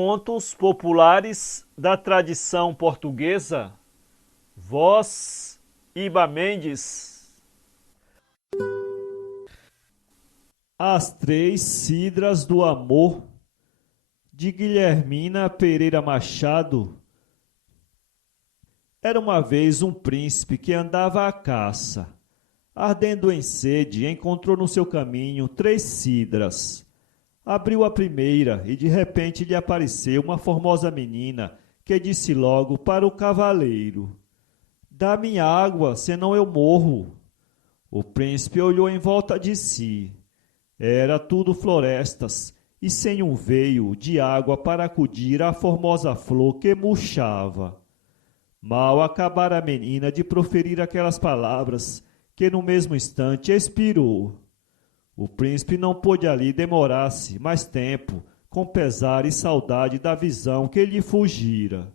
Contos populares da tradição portuguesa. Voz Iba Mendes. As Três Cidras do Amor, de Guilhermina Pereira Machado. Era uma vez um príncipe que andava à caça. Ardendo em sede, encontrou no seu caminho 3 cidras. Abriu a primeira e de repente lhe apareceu uma formosa menina que disse logo para o cavaleiro: "Dá-me água, senão eu morro." O príncipe olhou em volta de si. Era tudo florestas e sem um veio de água para acudir à formosa flor que murchava. Mal acabara a menina de proferir aquelas palavras que no mesmo instante expirou. O príncipe não pôde ali demorar-se mais tempo, com pesar e saudade da visão que lhe fugira.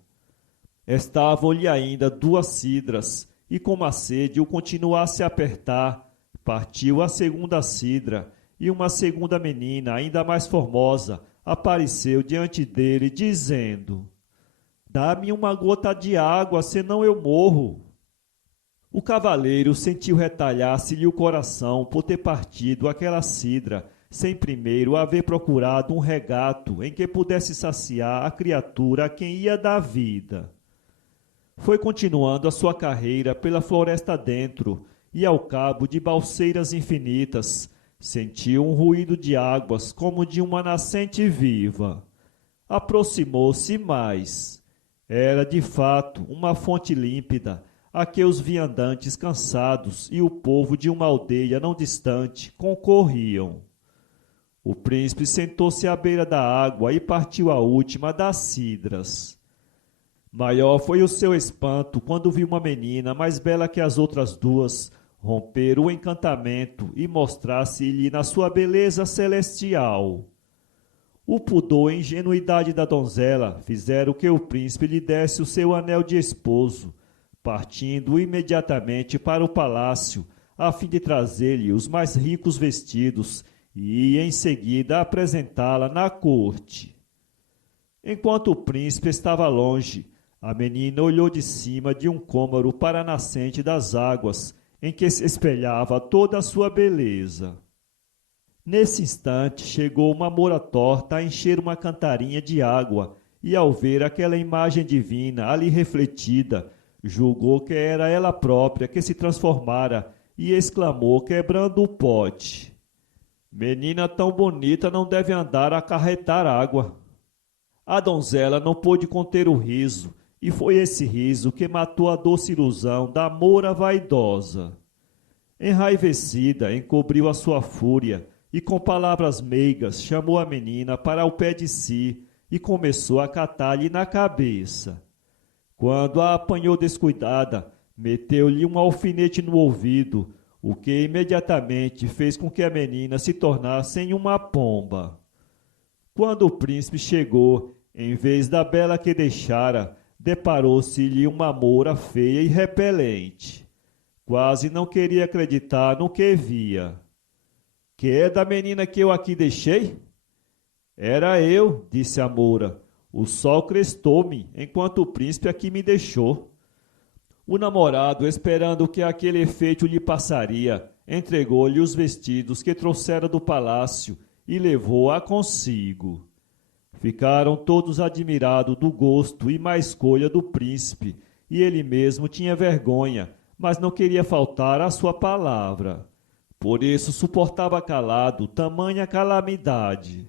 Estavam-lhe ainda 2 cidras, e como a sede o continuasse a apertar, partiu a segunda cidra, e uma segunda menina, ainda mais formosa, apareceu diante dele, dizendo: "Dá-me uma gota de água, senão eu morro." O cavaleiro sentiu retalhar-se-lhe o coração por ter partido aquela cidra, sem primeiro haver procurado um regato em que pudesse saciar a criatura a quem ia dar vida. Foi continuando a sua carreira pela floresta dentro, e ao cabo de balseiras infinitas, sentiu um ruído de águas como de uma nascente viva. Aproximou-se mais. Era, de fato, uma fonte límpida, a que os viandantes cansados e o povo de uma aldeia não distante concorriam. O príncipe sentou-se à beira da água e partiu a última das cidras. Maior foi o seu espanto quando viu uma menina mais bela que as outras 2 romper o encantamento e mostrar-se-lhe na sua beleza celestial. O pudor e ingenuidade da donzela fizeram que o príncipe lhe desse o seu anel de esposo, partindo imediatamente para o palácio, a fim de trazer-lhe os mais ricos vestidos e, em seguida, apresentá-la na corte. Enquanto o príncipe estava longe, a menina olhou de cima de um cômoro para a nascente das águas, em que se espelhava toda a sua beleza. Nesse instante, chegou uma moura torta a encher uma cantarinha de água, e ao ver aquela imagem divina ali refletida, julgou que era ela própria que se transformara e exclamou, quebrando o pote: "Menina tão bonita não deve andar a acarretar água." A donzela não pôde conter o riso, e foi esse riso que matou a doce ilusão da moura vaidosa. Enraivecida, encobriu a sua fúria e com palavras meigas chamou a menina para o pé de si e começou a catar-lhe na cabeça. Quando a apanhou descuidada, meteu-lhe um alfinete no ouvido, o que imediatamente fez com que a menina se tornasse em uma pomba. Quando o príncipe chegou, em vez da bela que deixara, deparou-se-lhe uma moura feia e repelente. Quase não queria acreditar no que via. "Que é da menina que eu aqui deixei?" "Era eu," disse a moura. "O sol crestou-me, enquanto o príncipe aqui me deixou." O namorado, esperando que aquele efeito lhe passaria, entregou-lhe os vestidos que trouxera do palácio e levou-a consigo. Ficaram todos admirados do gosto e má escolha do príncipe, e ele mesmo tinha vergonha, mas não queria faltar à sua palavra. Por isso suportava calado tamanha calamidade.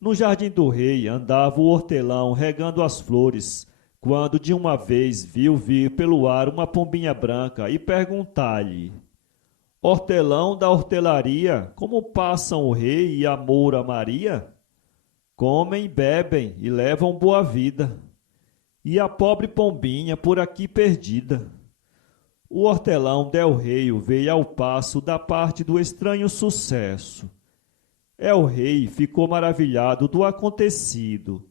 No jardim do rei andava o hortelão regando as flores, quando de uma vez viu vir pelo ar uma pombinha branca e perguntar-lhe: "Hortelão da hortelaria, como passam o rei e a moura Maria?" "Comem, bebem e levam boa vida. E a pobre pombinha por aqui perdida." O hortelão del-rei veio ao passo da parte do estranho sucesso. El-rei ficou maravilhado do acontecido,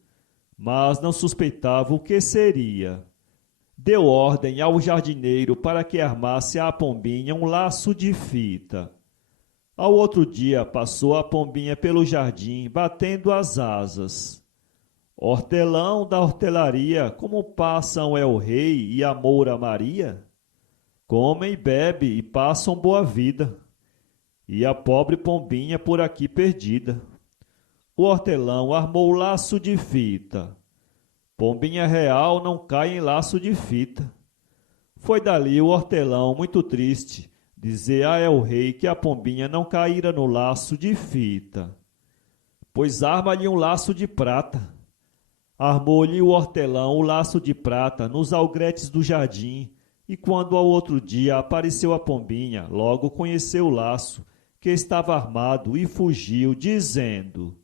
mas não suspeitava o que seria. Deu ordem ao jardineiro para que armasse à pombinha um laço de fita. Ao outro dia passou a pombinha pelo jardim, batendo as asas. Hortelão da hortelaria, como passam El Rei e a Moura Maria? Comem e bebem e passam boa vida, e a pobre pombinha por aqui perdida. O hortelão armou laço de fita. Pombinha real não cai em laço de fita. Foi dali o hortelão, muito triste, dizer a El Rei que a pombinha não caíra no laço de fita. Pois arma-lhe um laço de prata. Armou-lhe o hortelão o laço de prata nos algretes do jardim, e quando ao outro dia apareceu a pombinha, logo conheceu o laço, que estava armado, e fugiu, dizendo: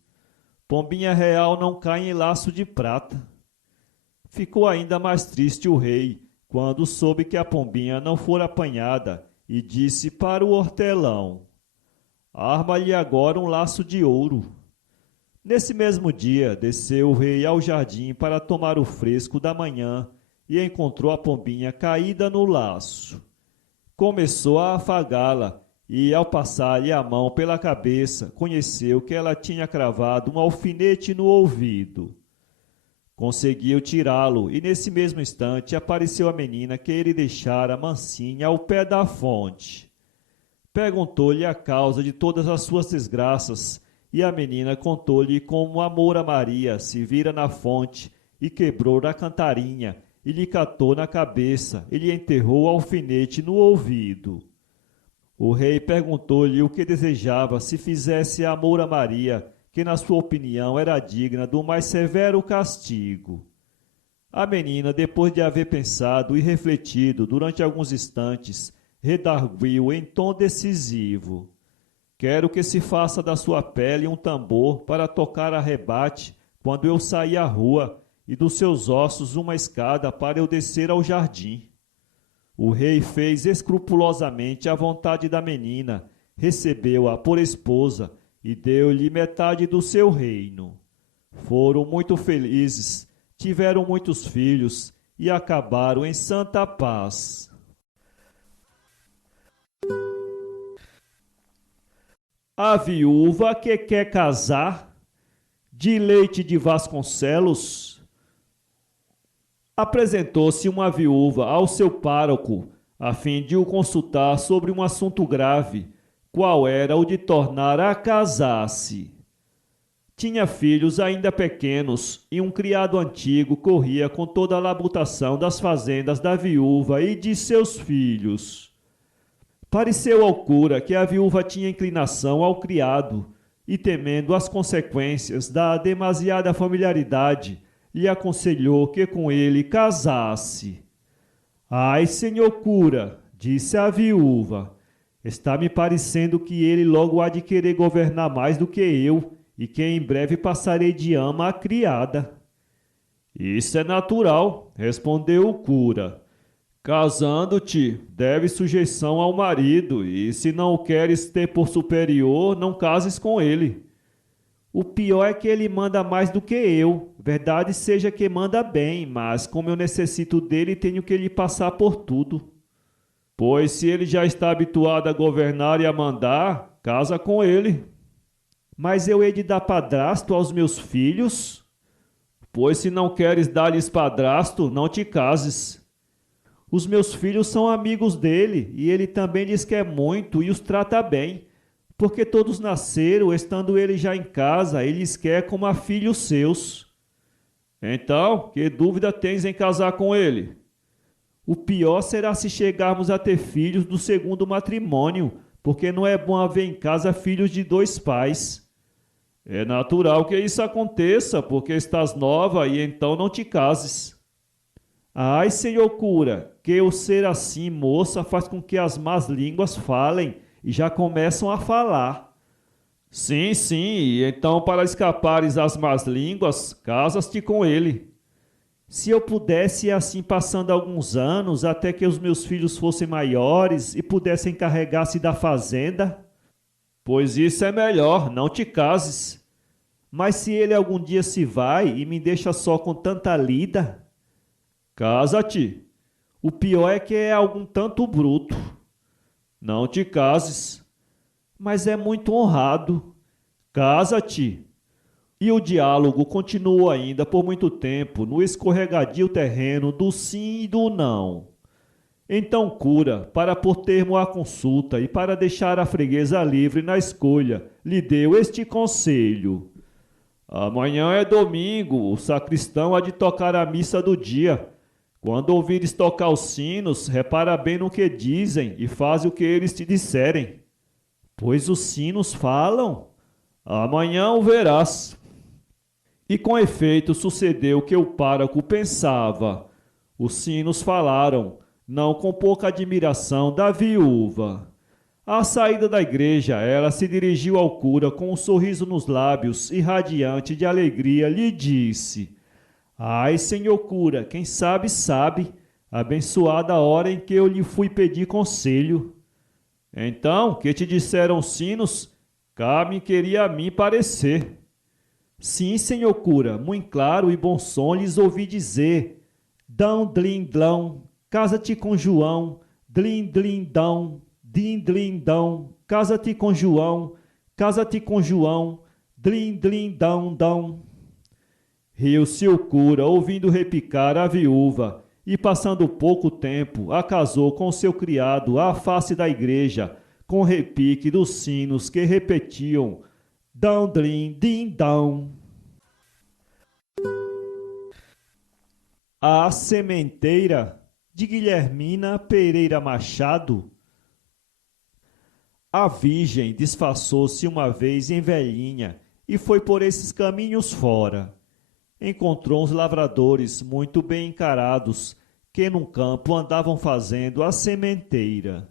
Pombinha real não cai em laço de prata. Ficou ainda mais triste o rei, quando soube que a pombinha não fora apanhada, e disse para o hortelão: Arma-lhe agora um laço de ouro. Nesse mesmo dia, desceu o rei ao jardim para tomar o fresco da manhã e encontrou a pombinha caída no laço. Começou a afagá-la e, ao passar-lhe a mão pela cabeça, conheceu que ela tinha cravado um alfinete no ouvido. Conseguiu tirá-lo e, nesse mesmo instante, apareceu a menina que ele deixara mansinha ao pé da fonte. Perguntou-lhe a causa de todas as suas desgraças, e a menina contou-lhe como a Moura Maria se vira na fonte e quebrou a cantarinha, e lhe catou na cabeça, e lhe enterrou o alfinete no ouvido. O rei perguntou-lhe o que desejava se fizesse a Moura Maria, que na sua opinião era digna do mais severo castigo. A menina, depois de haver pensado e refletido durante alguns instantes, redarguiu em tom decisivo: Quero que se faça da sua pele um tambor para tocar a rebate quando eu sair à rua, e dos seus ossos uma escada para eu descer ao jardim. O rei fez escrupulosamente a vontade da menina, recebeu-a por esposa e deu-lhe metade do seu reino. Foram muito felizes, tiveram muitos filhos e acabaram em santa paz. A viúva que quer casar, de Leite de Vasconcelos. Apresentou-se uma viúva ao seu pároco, a fim de o consultar sobre um assunto grave, qual era o de tornar a casar-se. Tinha filhos ainda pequenos, e um criado antigo corria com toda a labutação das fazendas da viúva e de seus filhos. Pareceu ao cura que a viúva tinha inclinação ao criado, e temendo as consequências da demasiada familiaridade, lhe aconselhou que com ele casasse. Ai, senhor cura, disse a viúva, está me parecendo que ele logo há de querer governar mais do que eu, e que em breve passarei de ama a criada. Isso é natural, respondeu o cura. Casando-te, deves sujeição ao marido, e se não o queres ter por superior, não cases com ele. O pior é que ele manda mais do que eu. Verdade seja que manda bem, mas como eu necessito dele, tenho que lhe passar por tudo. Pois se ele já está habituado a governar e a mandar, casa com ele. Mas eu hei de dar padrasto aos meus filhos? Pois se não queres dar-lhes padrasto, não te cases. Os meus filhos são amigos dele, e ele também lhes quer muito e os trata bem, porque todos nasceram, estando ele já em casa, e lhes quer como a filhos seus. Então, que dúvida tens em casar com ele? O pior será se chegarmos a ter filhos do segundo matrimônio, porque não é bom haver em casa filhos de dois pais. É natural que isso aconteça, porque estás nova e então não te cases. Ai, senhor cura, que eu ser assim, moça, faz com que as más línguas falem e já começam a falar. Sim, e então para escapares às más línguas, casas-te com ele. Se eu pudesse ir assim passando alguns anos até que os meus filhos fossem maiores e pudessem encarregar-se da fazenda? Pois isso é melhor, não te cases. Mas se ele algum dia se vai e me deixa só com tanta lida? Casa-te. O pior é que é algum tanto bruto. Não te cases. Mas é muito honrado. Casa-te. E o diálogo continuou ainda por muito tempo no escorregadio terreno do sim e do não. Então cura, para pôr termo à consulta e para deixar a freguesa livre na escolha, lhe deu este conselho. Amanhã é domingo, o sacristão há de tocar a missa do dia. Quando ouvires tocar os sinos, repara bem no que dizem e faz o que eles te disserem. Pois os sinos falam. Amanhã o verás. E com efeito sucedeu que o pároco pensava. Os sinos falaram, não com pouca admiração da viúva. À saída da igreja, ela se dirigiu ao cura com um sorriso nos lábios e radiante de alegria lhe disse: Ai, senhor cura, quem sabe, sabe, abençoada a hora em que eu lhe fui pedir conselho. Então, que te disseram os sinos? Cá me queria a mim parecer. Sim, senhor cura, muito claro e bom som lhes ouvi dizer. Dão, dlim, dlão, casa-te com João, dlim, dlim, dão, dim, dlim, dão, casa-te com João, casa-te com João, dlim, dlim, dão, dão. Riu-se o cura, ouvindo repicar a viúva, e passando pouco tempo, a casou com seu criado à face da igreja, com repique dos sinos que repetiam dão, dlim, dim, dão. A Sementeira, de Guilhermina Pereira Machado. A Virgem disfarçou-se uma vez em velhinha e foi por esses caminhos fora. Encontrou uns lavradores muito bem encarados, que num campo andavam fazendo a sementeira.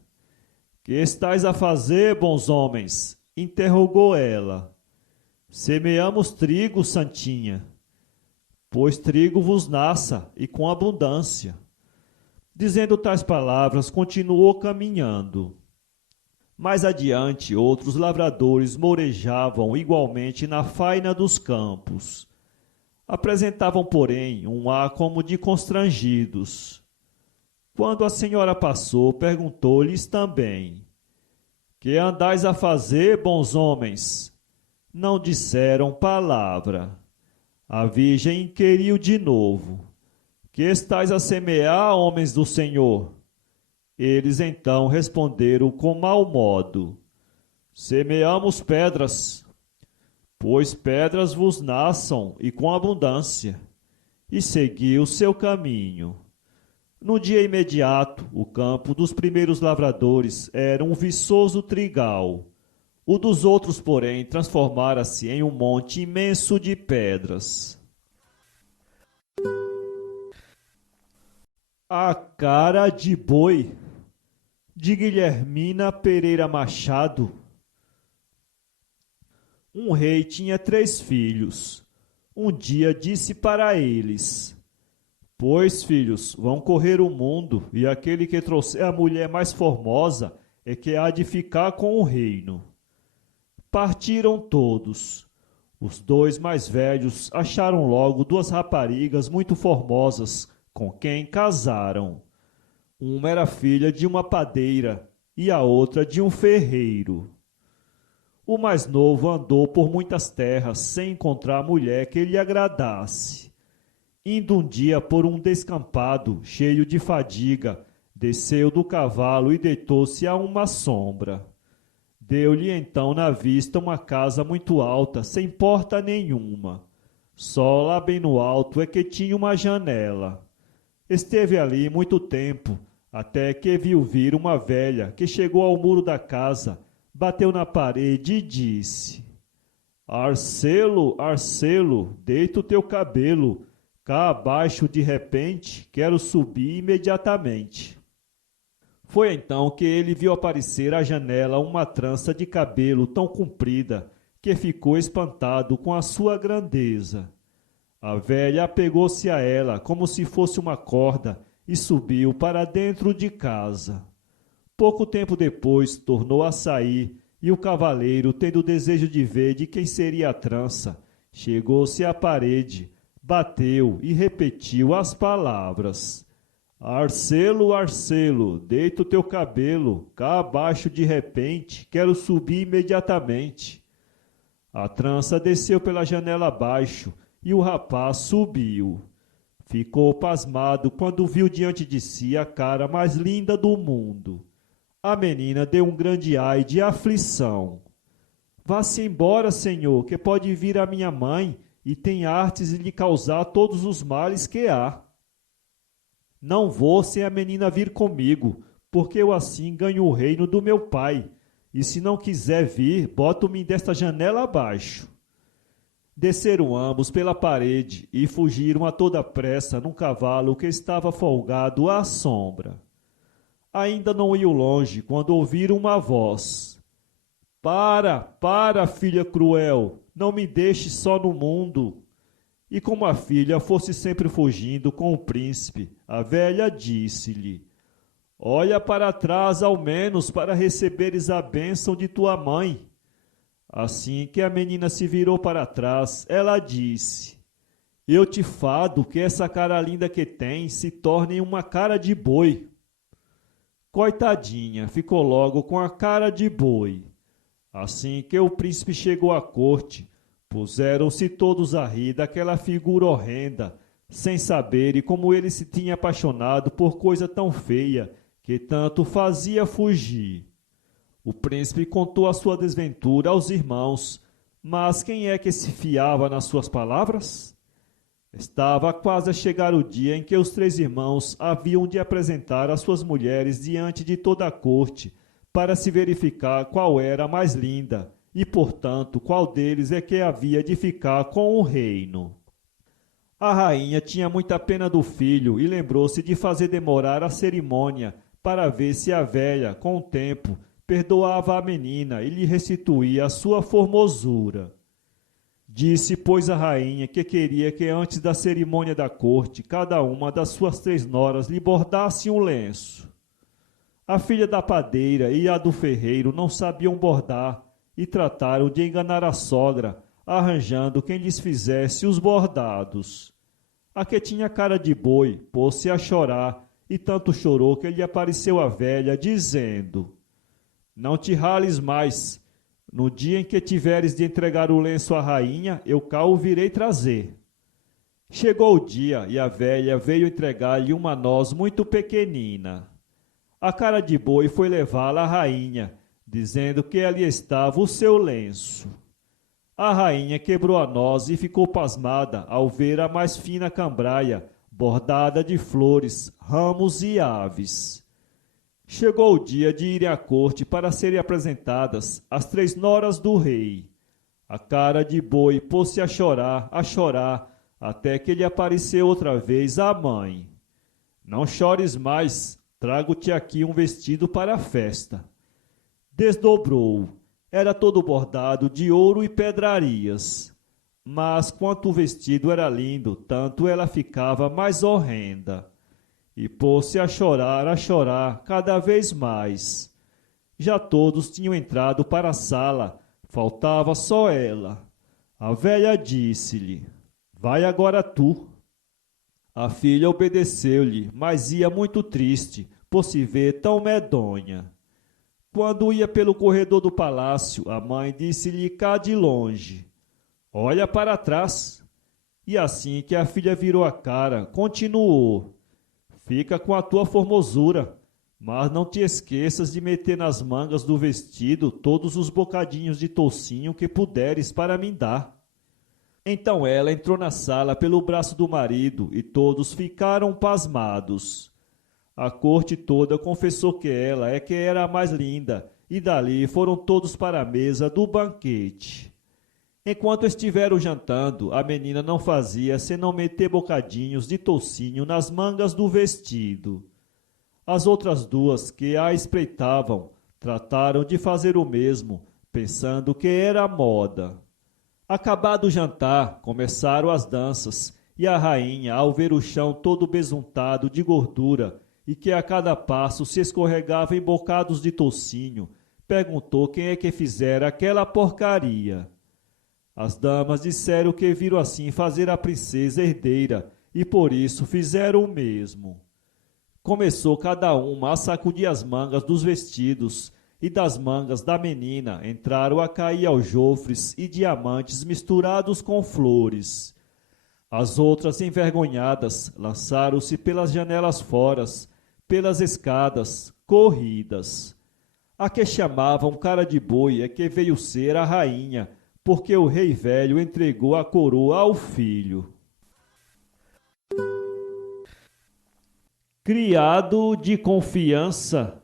Que estais a fazer, bons homens? Interrogou ela. Semeamos trigo, santinha. Pois trigo vos nasça, e com abundância. Dizendo tais palavras, continuou caminhando. Mais adiante, outros lavradores mourejavam igualmente na faina dos campos. Apresentavam, porém, um ar como de constrangidos. Quando a senhora passou, perguntou-lhes também: Que andais a fazer, bons homens? Não disseram palavra. A Virgem inquiriu de novo: Que estais a semear, homens do Senhor? Eles então responderam com mau modo: Semeamos pedras. Pois pedras vos nasçam e com abundância. E seguiu o seu caminho. No dia imediato, o campo dos primeiros lavradores era um viçoso trigal. O dos outros, porém, transformara-se em um monte imenso de pedras. A Cara de Boi, de Guilhermina Pereira Machado. Um rei tinha 3 filhos. Um dia disse para eles: Pois, filhos, vão correr o mundo, e aquele que trouxer a mulher mais formosa é que há de ficar com o reino. Partiram todos. Os 2 mais velhos acharam logo 2 raparigas muito formosas, com quem casaram. Uma era filha de uma padeira e a outra de um ferreiro. O mais novo andou por muitas terras sem encontrar mulher que lhe agradasse. Indo um dia por um descampado, cheio de fadiga, desceu do cavalo e deitou-se a uma sombra. Deu-lhe então na vista uma casa muito alta, sem porta nenhuma. Só lá bem no alto é que tinha uma janela. Esteve ali muito tempo, até que viu vir uma velha que chegou ao muro da casa, bateu na parede e disse: Arcelo, Arcelo, deita o teu cabelo, cá abaixo de repente, quero subir imediatamente. Foi então que ele viu aparecer à janela uma trança de cabelo tão comprida que ficou espantado com a sua grandeza. A velha apegou-se a ela como se fosse uma corda e subiu para dentro de casa. Pouco tempo depois tornou a sair e o cavaleiro, tendo desejo de ver de quem seria a trança, chegou-se à parede, bateu e repetiu as palavras: Arcelo, Arcelo, deita o teu cabelo, cá abaixo de repente, quero subir imediatamente. A trança desceu pela janela abaixo e o rapaz subiu. Ficou pasmado quando viu diante de si a cara mais linda do mundo. A menina deu um grande ai de aflição. Vá-se embora, senhor, que pode vir a minha mãe e tem artes de lhe causar todos os males que há. Não vou sem a menina vir comigo, porque eu assim ganho o reino do meu pai. E se não quiser vir, boto-me desta janela abaixo. Desceram ambos pela parede e fugiram a toda pressa num cavalo que estava folgado à sombra. Ainda não iam longe quando ouviram uma voz. Para, filha cruel, não me deixe só no mundo. E como a filha fosse sempre fugindo com o príncipe, a velha disse-lhe: Olha para trás ao menos para receberes a bênção de tua mãe. Assim que a menina se virou para trás, ela disse: Eu te fado que essa cara linda que tens se torne uma cara de boi. Coitadinha, ficou logo com a cara de boi. Assim que o príncipe chegou à corte, puseram-se todos a rir daquela figura horrenda, sem saberem como ele se tinha apaixonado por coisa tão feia que tanto fazia fugir. O príncipe contou a sua desventura aos irmãos, mas quem é que se fiava nas suas palavras? Estava quase a chegar o dia em que os três irmãos haviam de apresentar as suas mulheres diante de toda a corte, para se verificar qual era a mais linda e, portanto, qual deles é que havia de ficar com o reino. A rainha tinha muita pena do filho e lembrou-se de fazer demorar a cerimônia para ver se a velha, com o tempo, perdoava a menina e lhe restituía a sua formosura. Disse, pois, a rainha que queria que antes da cerimônia da corte cada uma das suas 3 noras lhe bordasse um lenço. A filha da padeira e a do ferreiro não sabiam bordar e trataram de enganar a sogra, arranjando quem lhes fizesse os bordados. A que tinha cara de boi pôs-se a chorar e tanto chorou que lhe apareceu a velha, dizendo: Não te rales mais. No dia em que tiveres de entregar o lenço à rainha, eu cá o virei trazer. Chegou o dia e a velha veio entregar-lhe uma noz muito pequenina. A cara de boi foi levá-la à rainha, dizendo que ali estava o seu lenço. A rainha quebrou a noz e ficou pasmada ao ver a mais fina cambraia, bordada de flores, ramos e aves. Chegou o dia de irem à corte para serem apresentadas as 3 noras do rei. A cara de boi pôs-se a chorar, até que lhe apareceu outra vez a mãe. Não chores mais, trago-te aqui um vestido para a festa. Desdobrou-o. Era todo bordado de ouro e pedrarias. Mas quanto o vestido era lindo, tanto ela ficava mais horrenda. E pôs-se a chorar, cada vez mais. Já todos tinham entrado para a sala, faltava só ela. A velha disse-lhe: Vai agora tu. A filha obedeceu-lhe, mas ia muito triste, por se ver tão medonha. Quando ia pelo corredor do palácio, a mãe disse-lhe cá de longe: Olha para trás. E assim que a filha virou a cara, continuou: Fica com a tua formosura, mas não te esqueças de meter nas mangas do vestido todos os bocadinhos de toucinho que puderes para me dar. Então ela entrou na sala pelo braço do marido e todos ficaram pasmados. A corte toda confessou que ela é que era a mais linda, e dali foram todos para a mesa do banquete. Enquanto estiveram jantando, a menina não fazia senão meter bocadinhos de toucinho nas mangas do vestido. As outras 2 que a espreitavam trataram de fazer o mesmo, pensando que era moda. Acabado o jantar, começaram as danças, e a rainha, ao ver o chão todo besuntado de gordura e que a cada passo se escorregava em bocados de toucinho, perguntou quem é que fizera aquela porcaria. As damas disseram que viram assim fazer a princesa herdeira e por isso fizeram o mesmo. Começou cada uma a sacudir as mangas dos vestidos e das mangas da menina entraram a cair aljofres e diamantes misturados com flores. As outras, envergonhadas, lançaram-se pelas janelas fora, pelas escadas, corridas. A que chamavam cara de boi é que veio ser a rainha, porque o rei velho entregou a coroa ao filho. Criado de confiança,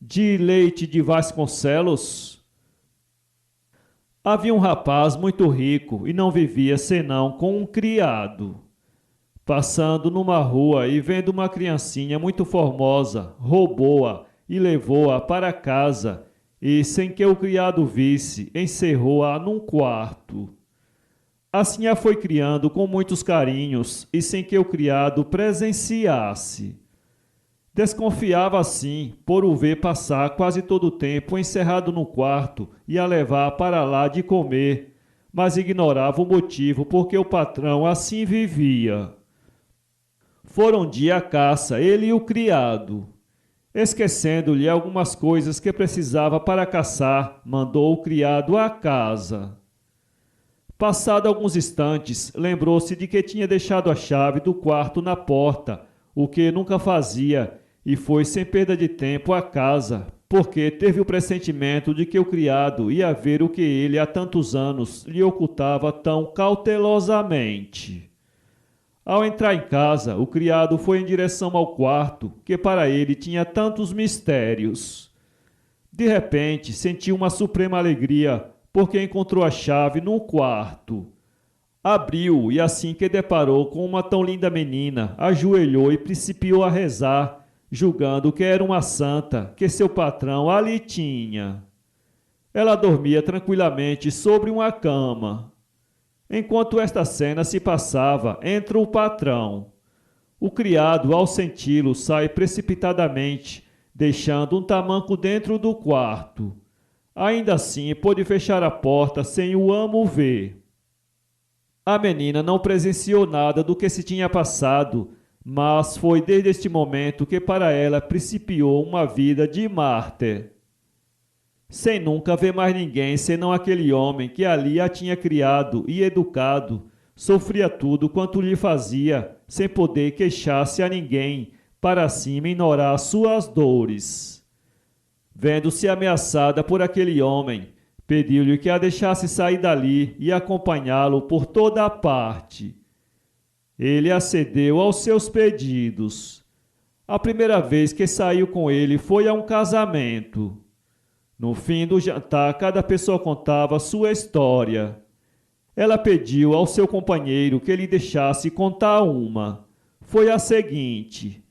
de Leite de Vasconcelos. Havia um rapaz muito rico e não vivia senão com um criado. Passando numa rua e vendo uma criancinha muito formosa, roubou-a e levou-a para casa e, sem que o criado visse, encerrou-a num quarto. Assim a foi criando com muitos carinhos e sem que o criado presenciasse. Desconfiava assim, por o ver passar quase todo o tempo encerrado no quarto e a levar para lá de comer, mas ignorava o motivo porque o patrão assim vivia. Foram um dia à caça, ele e o criado. Esquecendo-lhe algumas coisas que precisava para caçar, mandou o criado à casa. Passado alguns instantes, lembrou-se de que tinha deixado a chave do quarto na porta, o que nunca fazia, e foi sem perda de tempo à casa, porque teve o pressentimento de que o criado ia ver o que ele há tantos anos lhe ocultava tão cautelosamente. Ao entrar em casa, o criado foi em direção ao quarto, que para ele tinha tantos mistérios. De repente, sentiu uma suprema alegria, porque encontrou a chave no quarto. Abriu e assim que deparou com uma tão linda menina, ajoelhou e principiou a rezar, julgando que era uma santa que seu patrão ali tinha. Ela dormia tranquilamente sobre uma cama. Enquanto esta cena se passava, entra o patrão. O criado, ao senti-lo, sai precipitadamente, deixando um tamanco dentro do quarto. Ainda assim, pôde fechar a porta sem o amo ver. A menina não presenciou nada do que se tinha passado, mas foi desde este momento que para ela principiou uma vida de mártir. Sem nunca ver mais ninguém senão aquele homem que ali a tinha criado e educado, sofria tudo quanto lhe fazia, sem poder queixar-se a ninguém, para assim minorar suas dores. Vendo-se ameaçada por aquele homem, pediu-lhe que a deixasse sair dali e acompanhá-lo por toda a parte. Ele acedeu aos seus pedidos. A primeira vez que saiu com ele foi a um casamento. No fim do jantar, cada pessoa contava sua história. Ela pediu ao seu companheiro que lhe deixasse contar uma. Foi a seguinte: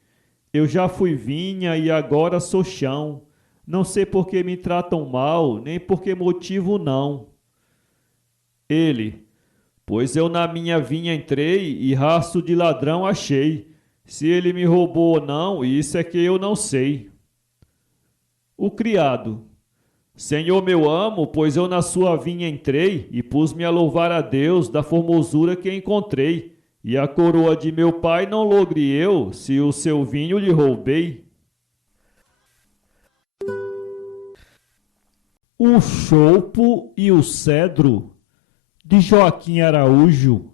eu já fui vinha e agora sou chão. Não sei por que me tratam mal, nem por que motivo não. Ele: pois eu na minha vinha entrei e rastro de ladrão achei. Se ele me roubou ou não, isso é que eu não sei. O criado: Senhor meu amo, pois eu na sua vinha entrei e pus-me a louvar a Deus da formosura que encontrei, e a coroa de meu pai não logre eu, se o seu vinho lhe roubei. O Chopo e o Cedro, de Joaquim Araújo.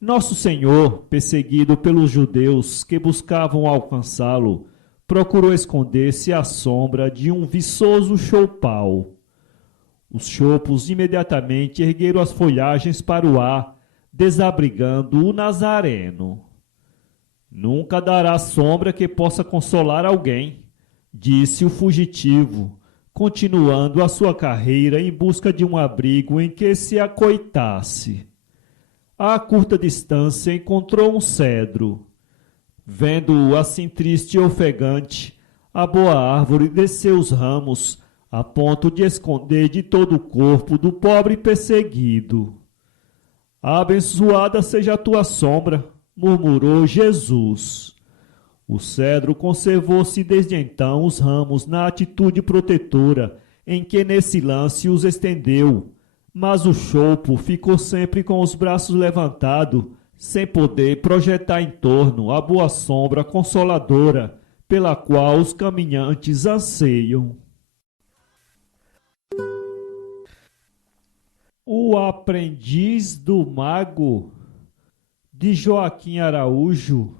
Nosso Senhor, perseguido pelos judeus que buscavam alcançá-lo, procurou esconder-se à sombra de um viçoso choupal. Os chopos imediatamente ergueram as folhagens para o ar, desabrigando o Nazareno. Nunca dará sombra que possa consolar alguém, disse o fugitivo, continuando a sua carreira em busca de um abrigo em que se acoitasse. A curta distância encontrou um cedro. Vendo-o assim triste e ofegante, a boa árvore desceu os ramos, a ponto de esconder de todo o corpo do pobre perseguido. Abençoada seja a tua sombra, murmurou Jesus. O cedro conservou-se desde então os ramos na atitude protetora em que nesse lance os estendeu, mas o chopo ficou sempre com os braços levantados, sem poder projetar em torno a boa sombra consoladora, pela qual os caminhantes anseiam. O Aprendiz do Mago, de Joaquim Araújo.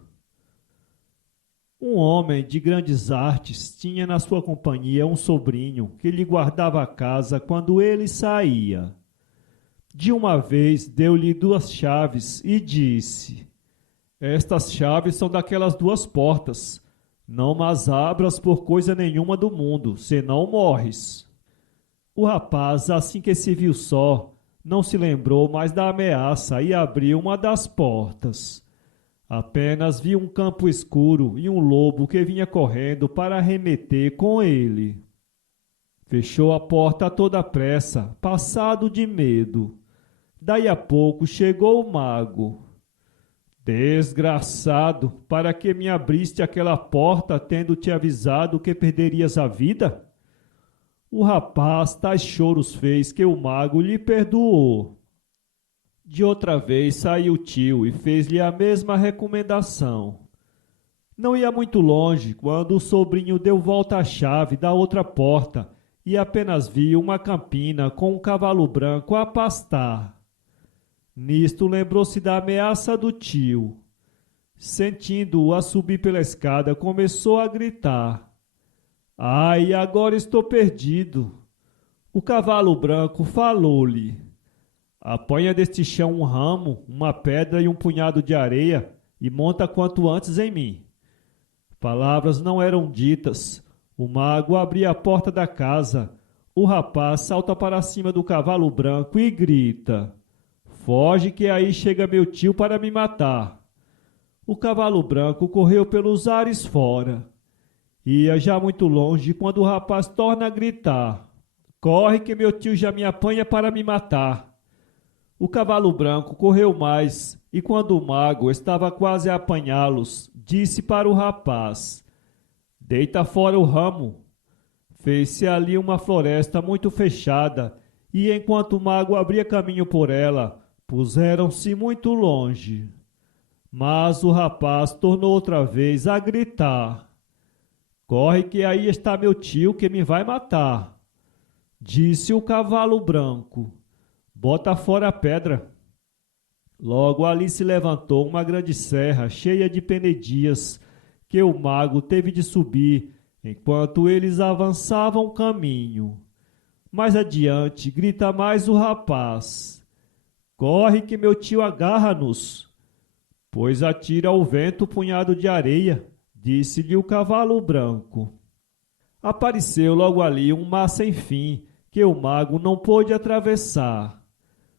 Um homem de grandes artes tinha na sua companhia um sobrinho que lhe guardava a casa quando ele saía. De uma vez deu-lhe 2 chaves e disse: estas chaves são daquelas 2 portas. Não mas abras por coisa nenhuma do mundo, senão morres. O rapaz, assim que se viu só, não se lembrou mais da ameaça e abriu uma das portas. Apenas viu um campo escuro e um lobo que vinha correndo para arremeter com ele. Fechou a porta a toda pressa, passado de medo. Daí a pouco chegou o mago. Desgraçado, para que me abriste aquela porta, tendo-te avisado que perderias a vida? O rapaz tais choros fez que o mago lhe perdoou. De outra vez saiu o tio e fez-lhe a mesma recomendação. Não ia muito longe quando o sobrinho deu volta à chave da outra porta e apenas viu uma campina com um cavalo branco a pastar. Nisto lembrou-se da ameaça do tio. Sentindo-o a subir pela escada, começou a gritar: ai, agora estou perdido! O cavalo branco falou-lhe: apanha deste chão um ramo, uma pedra e um punhado de areia e monta quanto antes em mim. Palavras não eram ditas. O mago abria a porta da casa. O rapaz salta para cima do cavalo branco e grita: foge que aí chega meu tio para me matar. O cavalo branco correu pelos ares fora. Ia já muito longe quando o rapaz torna a gritar: corre que meu tio já me apanha para me matar. O cavalo branco correu mais e quando o mago estava quase a apanhá-los, disse para o rapaz: deita fora o ramo. Fez-se ali uma floresta muito fechada e enquanto o mago abria caminho por ela, puseram-se muito longe. Mas o rapaz tornou outra vez a gritar: corre que aí está meu tio que me vai matar. Disse o cavalo branco: bota fora a pedra. Logo ali se levantou uma grande serra cheia de penedias que o mago teve de subir enquanto eles avançavam o caminho. Mais adiante grita mais o rapaz: corre que meu tio agarra-nos. Pois atira ao vento o punhado de areia, disse-lhe o cavalo branco. Apareceu logo ali um mar sem fim, que o mago não pôde atravessar.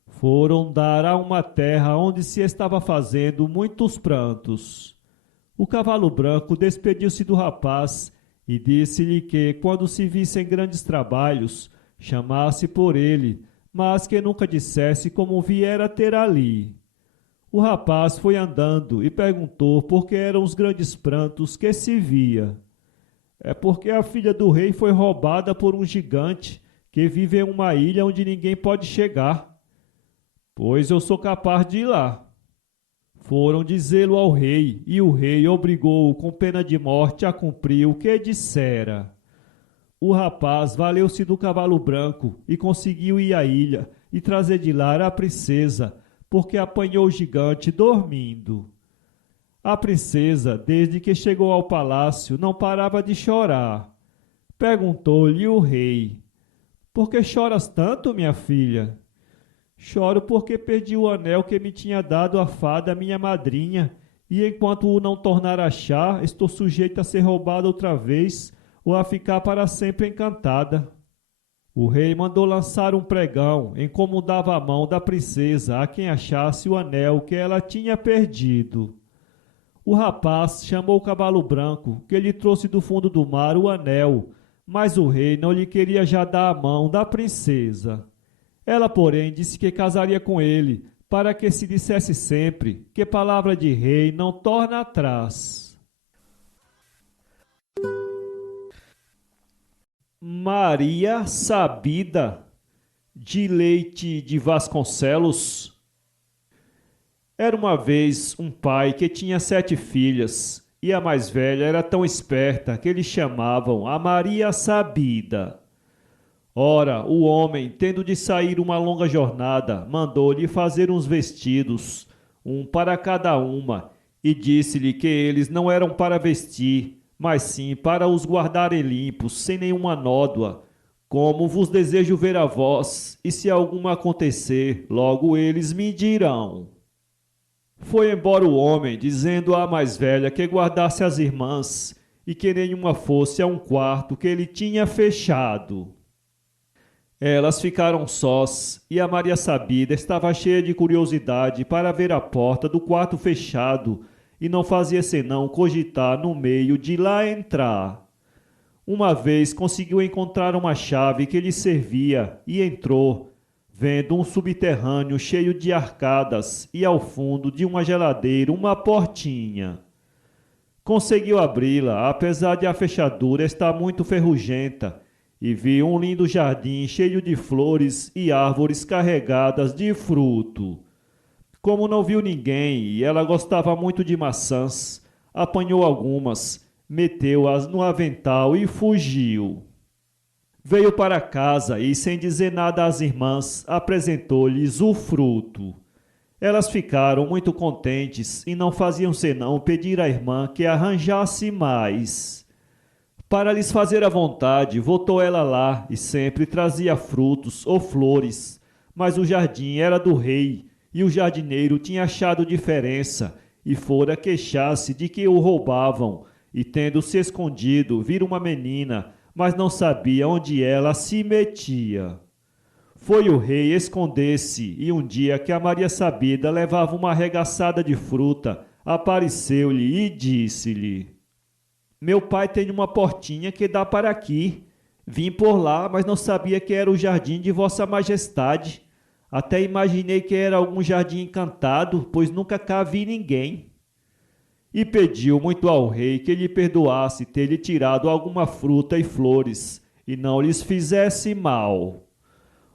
Foram dar a uma terra onde se estava fazendo muitos prantos. O cavalo branco despediu-se do rapaz e disse-lhe que, quando se vissem grandes trabalhos, chamasse por ele, mas que nunca dissesse como viera ter ali. O rapaz foi andando e perguntou por que eram os grandes prantos que se via. É porque a filha do rei foi roubada por um gigante que vive em uma ilha onde ninguém pode chegar. Pois eu sou capaz de ir lá. Foram dizê-lo ao rei, e o rei obrigou-o com pena de morte a cumprir o que dissera. O rapaz valeu-se do cavalo branco e conseguiu ir à ilha e trazer de lá a princesa, porque apanhou o gigante dormindo. A princesa, desde que chegou ao palácio, não parava de chorar. Perguntou-lhe o rei: por que choras tanto, minha filha? Choro porque perdi o anel que me tinha dado a fada, minha madrinha, e enquanto o não tornar a achar, estou sujeita a ser roubada outra vez ou a ficar para sempre encantada. O rei mandou lançar um pregão em como dava a mão da princesa a quem achasse o anel que ela tinha perdido. O rapaz chamou o cavalo branco, que lhe trouxe do fundo do mar o anel, mas o rei não lhe queria já dar a mão da princesa. Ela, porém, disse que casaria com ele, para que se dissesse sempre que palavra de rei não torna atrás. Maria Sabida, de Leite de Vasconcelos. Era uma vez um pai que tinha 7 filhas, e a mais velha era tão esperta que eles chamavam a Maria Sabida. Ora, o homem, tendo de sair uma longa jornada, mandou-lhe fazer uns vestidos, um para cada uma, e disse-lhe que eles não eram para vestir, mas sim para os guardarem limpos, sem nenhuma nódoa, como vos desejo ver a vós, e se alguma acontecer, logo eles me dirão. Foi embora o homem, dizendo à mais velha que guardasse as irmãs, e que nenhuma fosse a um quarto que ele tinha fechado. Elas ficaram sós, e a Maria Sabida estava cheia de curiosidade para ver a porta do quarto fechado, e não fazia senão cogitar no meio de lá entrar. Uma vez conseguiu encontrar uma chave que lhe servia, e entrou, vendo um subterrâneo cheio de arcadas, e ao fundo de uma geladeira uma portinha. Conseguiu abri-la, apesar de a fechadura estar muito ferrugenta, e viu um lindo jardim cheio de flores e árvores carregadas de fruto. Como não viu ninguém e ela gostava muito de maçãs, apanhou algumas, meteu-as no avental e fugiu. Veio para casa e, sem dizer nada às irmãs, apresentou-lhes o fruto. Elas ficaram muito contentes e não faziam senão pedir à irmã que arranjasse mais. Para lhes fazer a vontade, voltou ela lá e sempre trazia frutos ou flores, mas o jardim era do rei, e o jardineiro tinha achado diferença, e fora queixar-se de que o roubavam, e tendo se escondido, vira uma menina, mas não sabia onde ela se metia. Foi o rei esconder-se, e um dia que a Maria Sabida levava uma arregaçada de fruta, apareceu-lhe e disse-lhe: Meu pai tem uma portinha que dá para aqui. Vim por lá, mas não sabia que era o jardim de Vossa Majestade. Até imaginei que era algum jardim encantado, pois nunca cá vi ninguém. E pediu muito ao rei que lhe perdoasse ter-lhe tirado alguma fruta e flores, e não lhes fizesse mal.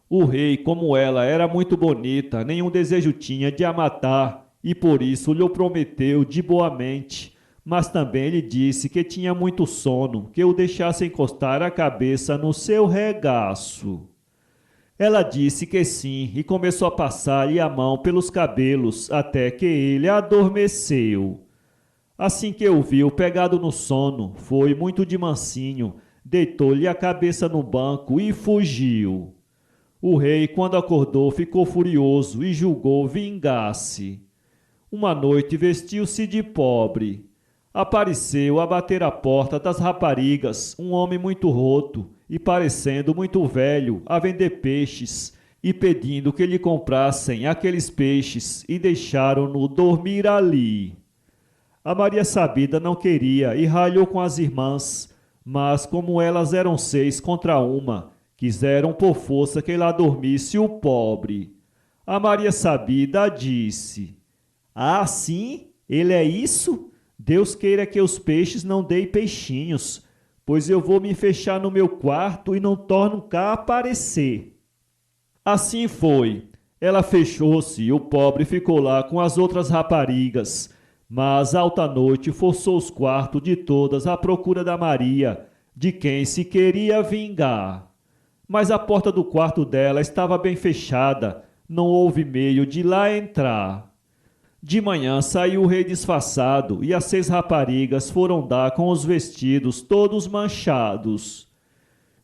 O rei, como ela era muito bonita, nenhum desejo tinha de a matar, e por isso lhe prometeu de boamente, mas também lhe disse que tinha muito sono, que o deixasse encostar a cabeça no seu regaço. Ela disse que sim e começou a passar-lhe a mão pelos cabelos até que ele adormeceu. Assim que o viu pegado no sono, foi muito de mansinho, deitou-lhe a cabeça no banco e fugiu. O rei, quando acordou, ficou furioso e julgou vingar-se. Uma noite vestiu-se de pobre. Apareceu a bater à porta das raparigas um homem muito roto e parecendo muito velho a vender peixes e pedindo que lhe comprassem aqueles peixes e deixaram-no dormir ali. A Maria Sabida não queria e ralhou com as irmãs, mas como elas eram 6 contra uma, quiseram por força que lá dormisse o pobre. A Maria Sabida disse: Ah, sim? Ele é isso? Deus queira que os peixes não deem peixinhos, pois eu vou me fechar no meu quarto e não torno cá aparecer. Assim foi. Ela fechou-se e o pobre ficou lá com as outras raparigas, mas alta noite forçou os quartos de todas à procura da Maria, de quem se queria vingar. Mas a porta do quarto dela estava bem fechada, não houve meio de lá entrar. De manhã saiu o rei disfarçado e as 6 raparigas foram dar com os vestidos todos manchados.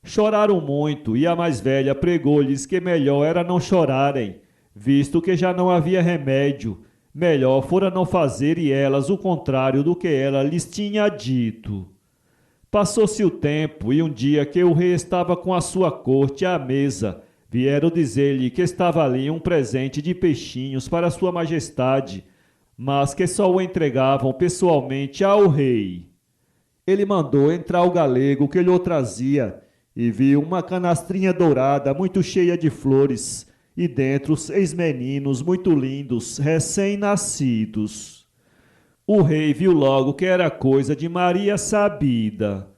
Choraram muito e a mais velha pregou-lhes que melhor era não chorarem, visto que já não havia remédio. Melhor fora não fazer e elas o contrário do que ela lhes tinha dito. Passou-se o tempo e um dia que o rei estava com a sua corte à mesa, vieram dizer-lhe que estava ali um presente de peixinhos para sua majestade, mas que só o entregavam pessoalmente ao rei. Ele mandou entrar o galego que lhe o trazia e viu uma canastrinha dourada muito cheia de flores e dentro 6 meninos muito lindos, recém-nascidos. O rei viu logo que era coisa de Maria Sabida.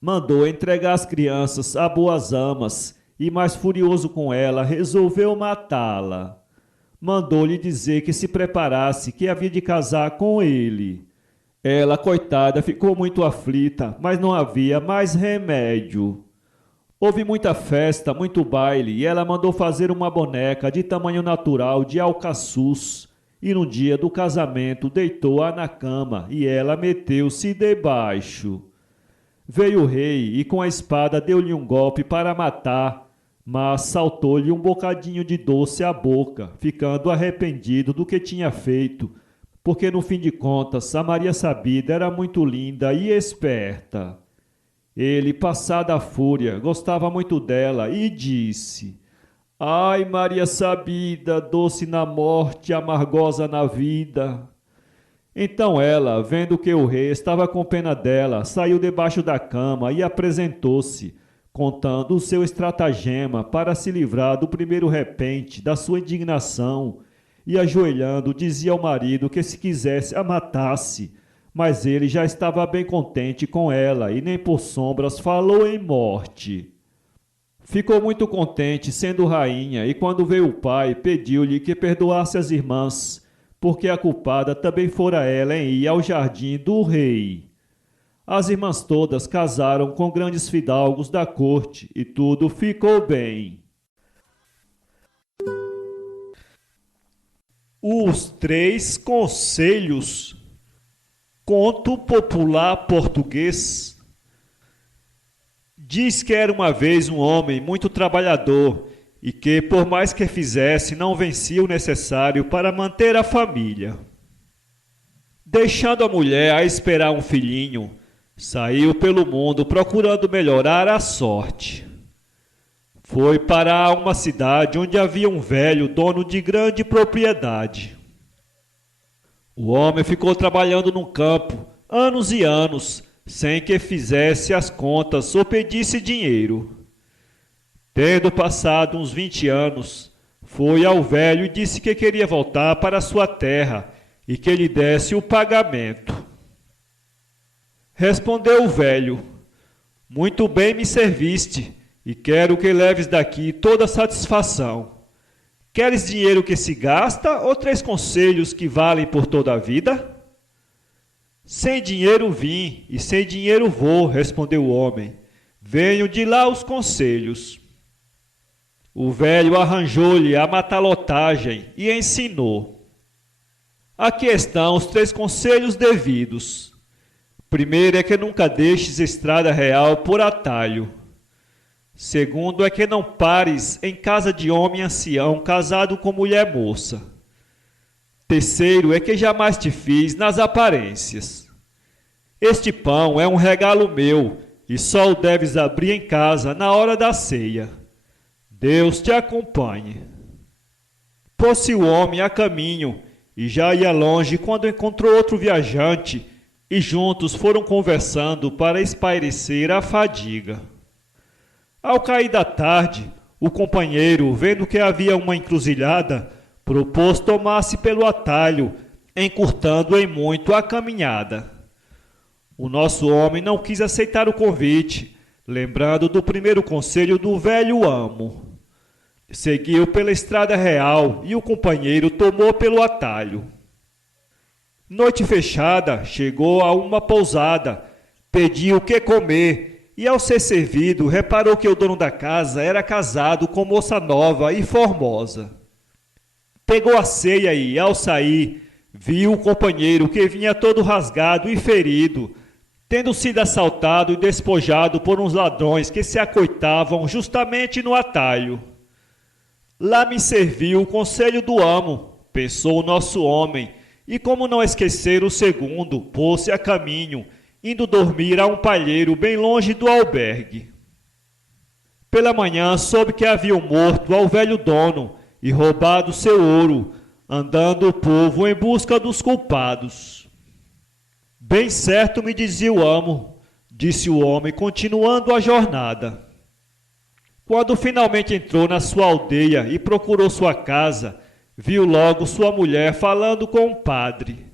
Mandou entregar as crianças a boas amas e, mais furioso com ela, resolveu matá-la. Mandou-lhe dizer que se preparasse, que havia de casar com ele. Ela, coitada, ficou muito aflita, mas não havia mais remédio. Houve muita festa, muito baile, e ela mandou fazer uma boneca de tamanho natural de alcaçuz. E no dia do casamento deitou-a na cama e ela meteu-se debaixo. Veio o rei e com a espada deu-lhe um golpe para matar, mas saltou-lhe um bocadinho de doce à boca, ficando arrependido do que tinha feito, porque no fim de contas a Maria Sabida era muito linda e esperta. Ele, passada a fúria, gostava muito dela e disse: Ai, Maria Sabida, doce na morte, amargosa na vida. Então ela, vendo que o rei estava com pena dela, saiu debaixo da cama e apresentou-se, contando o seu estratagema para se livrar do primeiro repente da sua indignação, e ajoelhando dizia ao marido que se quisesse a matasse, mas ele já estava bem contente com ela e nem por sombras falou em morte. Ficou muito contente sendo rainha e quando veio o pai pediu-lhe que perdoasse as irmãs, porque a culpada também fora ela em ir ao jardim do rei. As irmãs todas casaram com grandes fidalgos da corte e tudo ficou bem. Os Três Conselhos. Conto popular português. Diz que era uma vez um homem muito trabalhador e que, por mais que fizesse, não vencia o necessário para manter a família. Deixando a mulher a esperar um filhinho, saiu pelo mundo procurando melhorar a sorte. Foi para uma cidade onde havia um velho dono de grande propriedade. O homem ficou trabalhando no campo anos e anos, sem que fizesse as contas ou pedisse dinheiro. Tendo passado uns 20 anos, foi ao velho e disse que queria voltar para sua terra e que lhe desse o pagamento. Respondeu o velho: Muito bem me serviste, e quero que leves daqui toda a satisfação. Queres dinheiro que se gasta ou 3 conselhos que valem por toda a vida? Sem dinheiro vim e sem dinheiro vou, respondeu o homem. Venho de lá os conselhos. O velho arranjou-lhe a matalotagem e ensinou. Aqui estão os 3 conselhos devidos. Primeiro é que nunca deixes estrada real por atalho. Segundo é que não pares em casa de homem ancião casado com mulher moça. Terceiro é que jamais te fiz nas aparências. Este pão é um regalo meu e só o deves abrir em casa na hora da ceia. Deus te acompanhe. Pôs-se o homem a caminho e já ia longe quando encontrou outro viajante e juntos foram conversando para espairecer a fadiga. Ao cair da tarde, o companheiro, vendo que havia uma encruzilhada, propôs tomar-se pelo atalho, encurtando em muito a caminhada. O nosso homem não quis aceitar o convite, lembrando do primeiro conselho do velho amo. Seguiu pela estrada real e o companheiro tomou pelo atalho. Noite fechada, chegou a uma pousada, pediu o que comer e, ao ser servido, reparou que o dono da casa era casado com moça nova e formosa. Pegou a ceia e, ao sair, viu o companheiro que vinha todo rasgado e ferido, tendo sido assaltado e despojado por uns ladrões que se acoitavam justamente no atalho. Lá me serviu o conselho do amo, pensou o nosso homem, e como não esquecer o segundo, pôs-se a caminho, indo dormir a um palheiro bem longe do albergue. Pela manhã soube que haviam morto ao velho dono e roubado seu ouro, andando o povo em busca dos culpados. Bem certo me dizia o amo, disse o homem, continuando a jornada. Quando finalmente entrou na sua aldeia e procurou sua casa, viu logo sua mulher falando com um padre.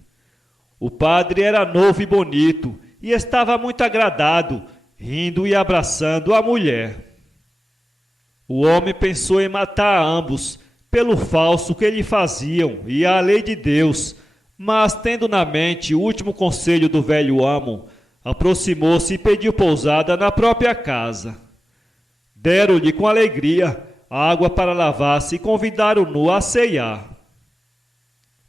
O padre era novo e bonito e estava muito agradado, rindo e abraçando a mulher. O homem pensou em matar ambos pelo falso que lhe faziam e a lei de Deus Mas, tendo na mente o último conselho do velho amo, aproximou-se e pediu pousada na própria casa. Deram-lhe com alegria água para lavar-se e convidaram-no a ceiar.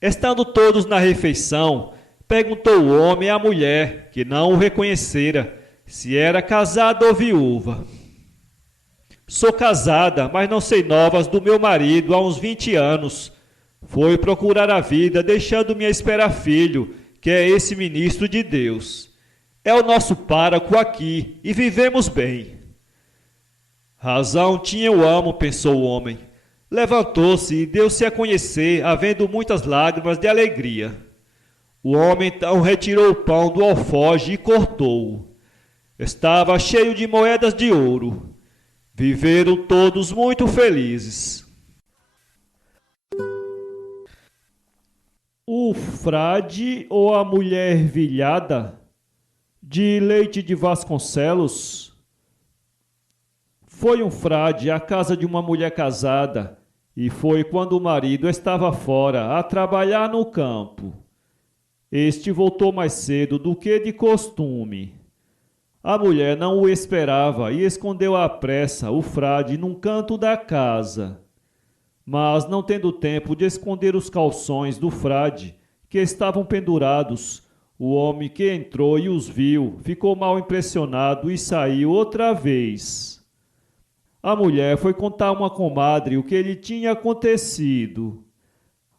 Estando todos na refeição, perguntou o homem à mulher, que não o reconhecera, se era casada ou viúva. Sou casada, mas não sei novas do meu marido há uns 20 anos. Foi procurar a vida, deixando-me a esperar filho, que é esse ministro de Deus. É o nosso pároco aqui, e vivemos bem. Razão tinha o amo, pensou o homem. Levantou-se e deu-se a conhecer, havendo muitas lágrimas de alegria. O homem então retirou o pão do alforje e cortou-o. Estava cheio de moedas de ouro. Viveram todos muito felizes. O frade ou a mulher ervilhada, de Leite de Vasconcelos. Foi um frade à casa de uma mulher casada, e foi quando o marido estava fora a trabalhar no campo. Este voltou mais cedo do que de costume. A mulher não o esperava e escondeu à pressa o frade num canto da casa. Mas, não tendo tempo de esconder os calções do frade, que estavam pendurados, o homem que entrou e os viu ficou mal impressionado e saiu outra vez. A mulher foi contar a uma comadre o que lhe tinha acontecido.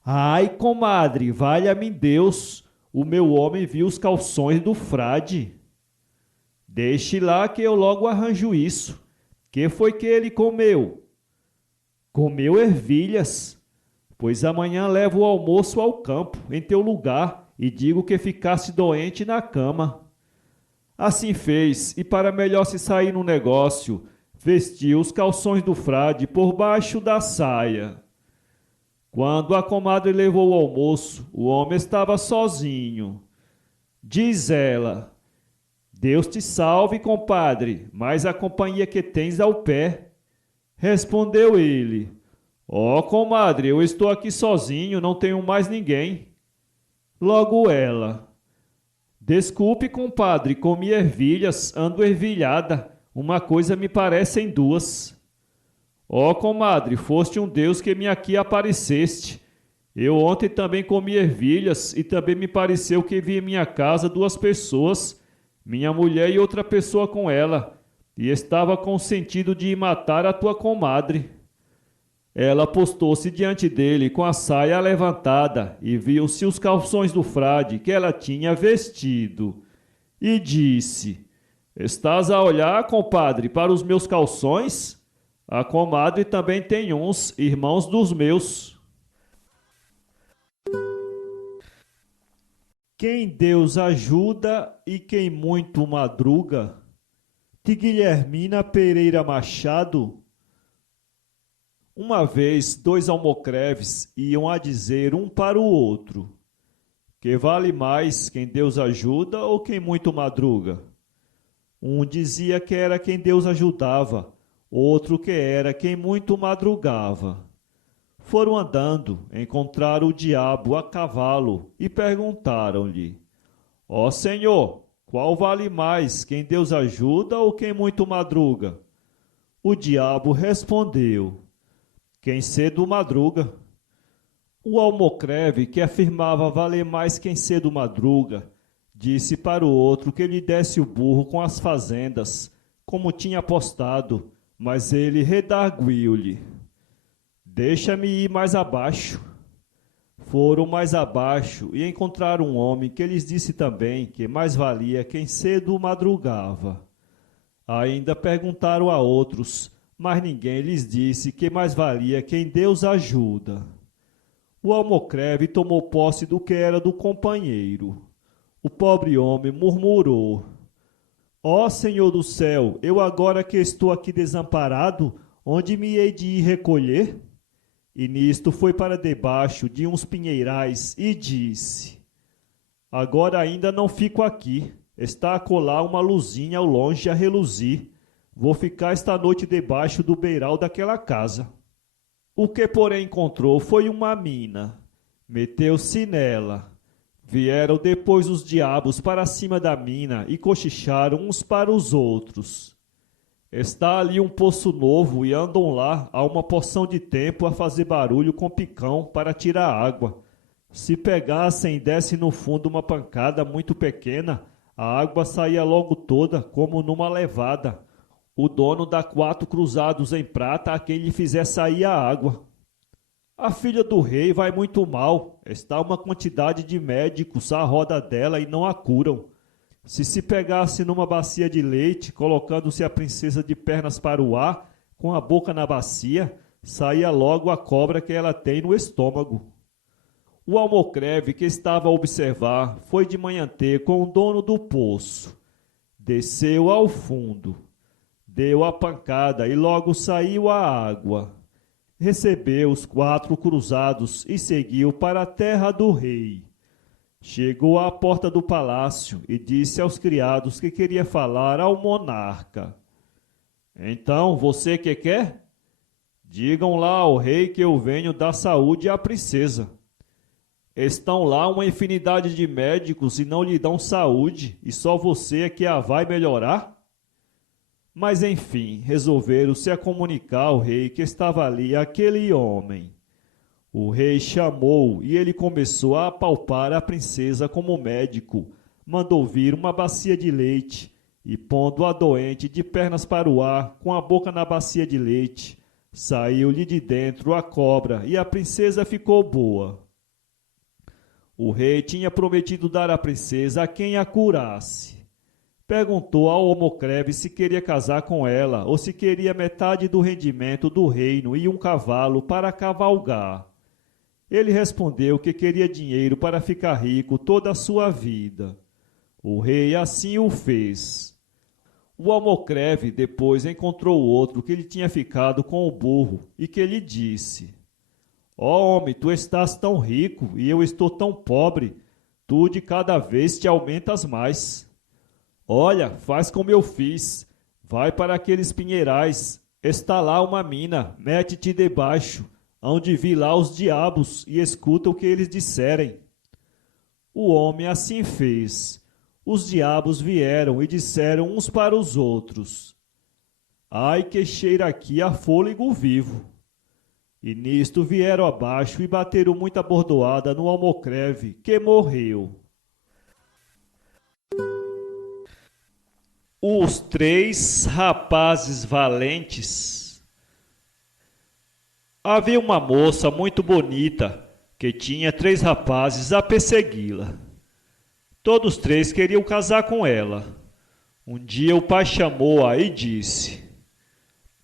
Ai, comadre, valha-me Deus, o meu homem viu os calções do frade. Deixe lá que eu logo arranjo isso. Que foi que ele comeu? Comeu ervilhas. Pois amanhã levo o almoço ao campo, em teu lugar, e digo que ficaste doente na cama. Assim fez, e para melhor se sair no negócio, vestiu os calções do frade por baixo da saia. Quando a comadre levou o almoço, o homem estava sozinho. Diz ela: Deus te salve, compadre, mas a companhia que tens ao pé. Respondeu ele: Ó, comadre, eu estou aqui sozinho, não tenho mais ninguém. Logo ela: Desculpe, compadre, comi ervilhas, ando ervilhada, uma coisa me parecem duas. Ó, comadre, foste um Deus que me aqui apareceste. Eu ontem também comi ervilhas e também me pareceu que vi em minha casa duas pessoas, minha mulher e outra pessoa com ela, e estava com o sentido de ir matar a tua comadre. Ela postou-se diante dele com a saia levantada e viu-se os calções do frade que ela tinha vestido. E disse: Estás a olhar, compadre, para os meus calções? A comadre também tem uns, irmãos dos meus. Quem Deus ajuda e quem muito madruga, de Guilhermina Pereira Machado. Uma vez, dois almocreves iam a dizer um para o outro: que vale mais quem Deus ajuda ou quem muito madruga? Um dizia que era quem Deus ajudava, outro que era quem muito madrugava. Foram andando, encontraram o diabo a cavalo e perguntaram-lhe: Ó Senhor, qual vale mais, quem Deus ajuda ou quem muito madruga? O diabo respondeu: Quem cedo madruga. O almocreve, que afirmava valer mais quem cedo madruga, disse para o outro que lhe desse o burro com as fazendas, como tinha apostado, mas ele redarguiu-lhe: Deixa-me ir mais abaixo. Foram mais abaixo e encontraram um homem que lhes disse também que mais valia quem cedo madrugava. Ainda perguntaram a outros, mas ninguém lhes disse que mais valia quem Deus ajuda. O almocreve tomou posse do que era do companheiro. O pobre homem murmurou: Ó Senhor do céu, eu agora que estou aqui desamparado, onde me hei de ir recolher? E nisto foi para debaixo de uns pinheirais e disse: Agora ainda não fico aqui, está acolá uma luzinha ao longe a reluzir. Vou ficar esta noite debaixo do beiral daquela casa. O que, porém, encontrou foi uma mina. Meteu-se nela. Vieram depois os diabos para cima da mina e cochicharam uns para os outros. Está ali um poço novo e andam lá há uma porção de tempo a fazer barulho com picão para tirar água. Se pegassem e dessem no fundo uma pancada muito pequena, a água saía logo toda, como numa levada. O dono dá 4 cruzados em prata a quem lhe fizer sair a água. A filha do rei vai muito mal, está uma quantidade de médicos à roda dela e não a curam. Se pegasse numa bacia de leite, colocando-se a princesa de pernas para o ar, com a boca na bacia, saía logo a cobra que ela tem no estômago. O almocreve, que estava a observar, foi de manhã ter com o dono do poço. Desceu ao fundo, deu a pancada e logo saiu a água. Recebeu os 4 cruzados e seguiu para a terra do rei. Chegou à porta do palácio e disse aos criados que queria falar ao monarca. Então, você que quer? Digam lá ao rei que eu venho dar saúde à princesa. Estão lá uma infinidade de médicos e não lhe dão saúde, e só você é que a vai melhorar? Mas, enfim, resolveram-se a comunicar ao rei que estava ali aquele homem. O rei chamou e ele começou a apalpar a princesa como médico. Mandou vir uma bacia de leite e, pondo a doente de pernas para o ar, com a boca na bacia de leite, saiu-lhe de dentro a cobra e a princesa ficou boa. O rei tinha prometido dar a princesa a quem a curasse. Perguntou ao almocreve se queria casar com ela ou se queria metade do rendimento do reino e um cavalo para cavalgar. Ele respondeu que queria dinheiro para ficar rico toda a sua vida. O rei assim o fez. O almocreve depois encontrou outro que lhe tinha ficado com o burro e que lhe disse: Ó homem, tu estás tão rico e eu estou tão pobre, tu de cada vez te aumentas mais. Olha, faz como eu fiz, vai para aqueles pinheirais, está lá uma mina, mete-te debaixo, hão de vir lá os diabos e escuta o que eles disserem. O homem assim fez. Os diabos vieram e disseram uns para os outros: Ai, que cheira aqui a fôlego vivo. E nisto vieram abaixo e bateram muita bordoada no almocreve, que morreu. Os 3 rapazes valentes. Havia uma moça muito bonita, que tinha 3 rapazes a persegui-la. Todos 3 queriam casar com ela. Um dia o pai chamou-a e disse: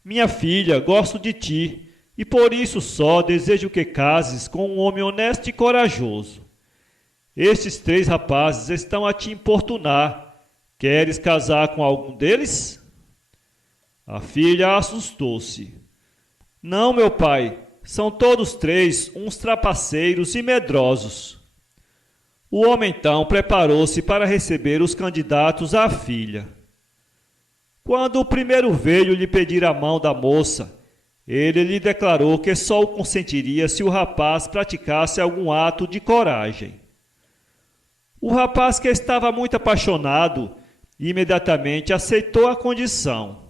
Minha filha, gosto de ti, e por isso só desejo que cases com um homem honesto e corajoso. Estes 3 rapazes estão a te importunar. Queres casar com algum deles? A filha assustou-se. Não, meu pai, são todos 3 uns trapaceiros e medrosos. O homem então preparou-se para receber os candidatos à filha. Quando o primeiro veio lhe pedir a mão da moça, ele lhe declarou que só o consentiria se o rapaz praticasse algum ato de coragem. O rapaz, que estava muito apaixonado, imediatamente aceitou a condição.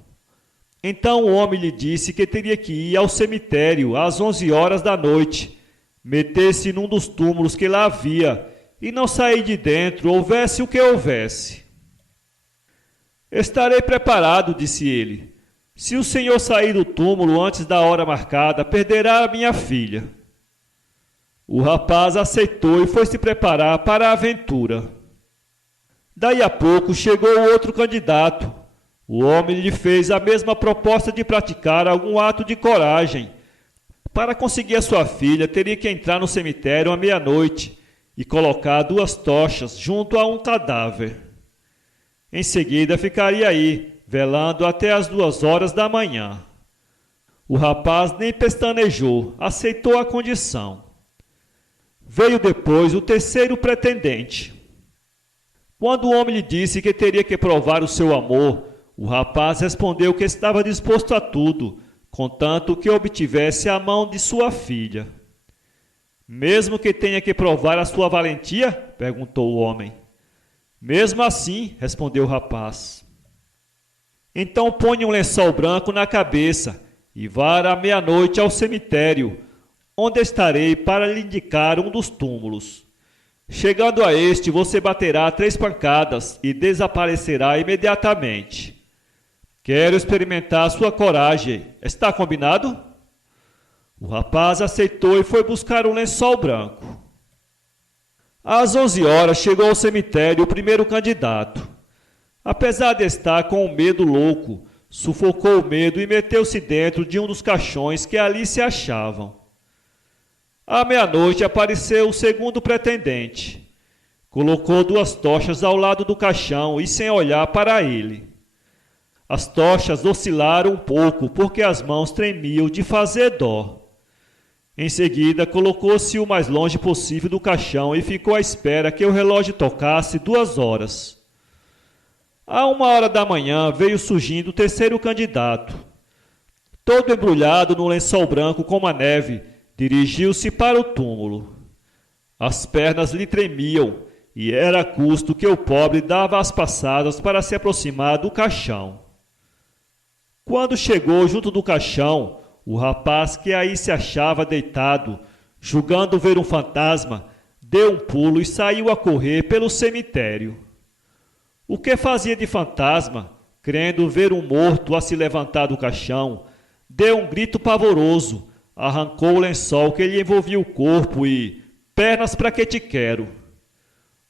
Então o homem lhe disse que teria que ir ao cemitério às 11 horas da noite, meter-se num dos túmulos que lá havia e não sair de dentro, houvesse o que houvesse. Estarei preparado, disse ele. Se o senhor sair do túmulo antes da hora marcada, perderá a minha filha. O rapaz aceitou e foi se preparar para a aventura. Daí a pouco chegou outro candidato. O homem lhe fez a mesma proposta de praticar algum ato de coragem. Para conseguir a sua filha, teria que entrar no cemitério à meia-noite e colocar 2 tochas junto a um cadáver. Em seguida ficaria aí, velando até as 2 horas da manhã. O rapaz nem pestanejou, aceitou a condição. Veio depois o terceiro pretendente. Quando o homem lhe disse que teria que provar o seu amor, o rapaz respondeu que estava disposto a tudo, contanto que obtivesse a mão de sua filha. Mesmo que tenha que provar a sua valentia? Perguntou o homem. Mesmo assim, respondeu o rapaz. Então ponha um lençol branco na cabeça e vá à meia-noite ao cemitério, onde estarei para lhe indicar um dos túmulos. Chegando a este, você baterá 3 pancadas e desaparecerá imediatamente. Quero experimentar sua coragem. Está combinado? O rapaz aceitou e foi buscar um lençol branco. Às 11 horas chegou ao cemitério o primeiro candidato. Apesar de estar com um medo louco, sufocou o medo e meteu-se dentro de um dos caixões que ali se achavam. À meia-noite apareceu o segundo pretendente. Colocou 2 tochas ao lado do caixão e sem olhar para ele. As tochas oscilaram um pouco porque as mãos tremiam de fazer dó. Em seguida, colocou-se o mais longe possível do caixão e ficou à espera que o relógio tocasse 2 horas. À 1 hora da manhã veio surgindo o terceiro candidato. Todo embrulhado no lençol branco como a neve, dirigiu-se para o túmulo. As pernas lhe tremiam e era a custo que o pobre dava as passadas para se aproximar do caixão. Quando chegou junto do caixão, o rapaz que aí se achava deitado, julgando ver um fantasma, deu um pulo e saiu a correr pelo cemitério. O que fazia de fantasma, crendo ver um morto a se levantar do caixão, deu um grito pavoroso, arrancou o lençol que lhe envolvia o corpo e, pernas para que te quero.